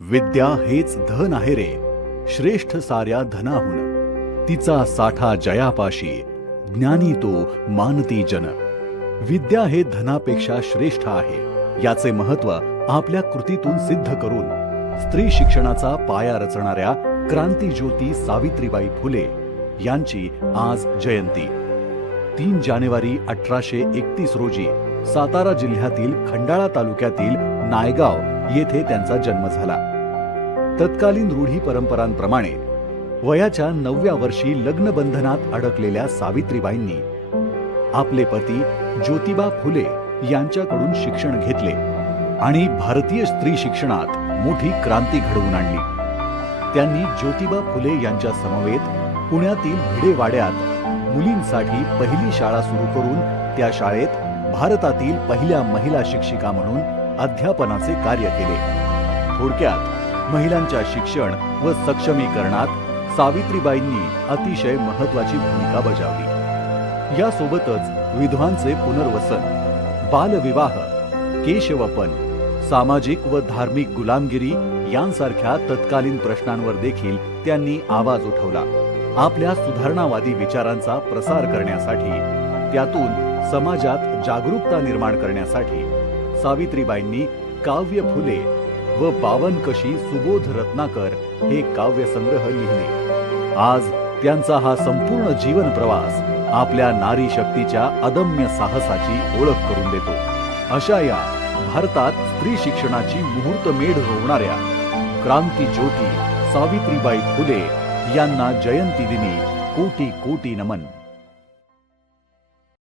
विद्या हेच धन आहे रे श्रेष्ठ साऱ्या धनाहून. तिचा साठा जयापाशी ज्ञानी तो मानती जन. विद्या हे धनापेक्षा श्रेष्ठ आहे याचे महत्त्व आपल्या कृतीतून सिद्ध करून. स्त्री शिक्षणाचा पाया रचणाऱ्या क्रांतीज्योती सावित्रीबाई फुले यांची आज जयंती. तीन जानेवारी अठराशे एकतीस रोजी सातारा जिल्ह्यातील खंडाळा तालुक्यातील नायगाव येथे त्यांचा जन्म झाला. तत्कालीन रूढी परंपरांप्रमाणे वयाच्या नवव्या वर्षी लग्नबंधनात अडकलेल्या सावित्रीबाईंनी आपले पती ज्योतिबा फुले यांच्याकडून शिक्षण घेतले आणि भारतीय स्त्री शिक्षणात मोठी क्रांती घडवून आणली. त्यांनी ज्योतिबा फुले यांच्या समवेत पुण्यातील भिडेवाड्यात मुलींसाठी पहिली शाळा सुरू करून त्या शाळेत भारतातील पहिल्या महिला शिक्षिका म्हणून अध्यापनाचे कार्य केले. थोडक्यात महिलांच्या शिक्षण व सक्षमीकरणात सावित्रीबाईंनी अतिशय महत्वाची भूमिका बजावली. यासोबतच विधवांचे पुनर्वसन बालविवाह केशवपन सामाजिक व धार्मिक गुलामगिरी यांसारख्या तत्कालीन प्रश्नांवर देखील त्यांनी आवाज उठवला. आपल्या सुधारणावादी विचारांचा प्रसार करण्यासाठी त्यातून समाजात जागरूकता निर्माण करण्यासाठी सावित्रीबाईंनी काव्य फुले व बावनकशी सुबोध रत्नाकर हे काव्यसंग्रह लिहिले. आज त्यांचा हा संपूर्ण जीवन प्रवास आपल्या नारी शक्तीच्या अदम्य साहसाची ओळख करून देतो. अशा या भारतात स्त्री शिक्षणाची मुहूर्तमेढ रोवणाऱ्या क्रांती ज्योती सावित्रीबाई फुले यांना जयंती दिनी कोटी कोटी नमन.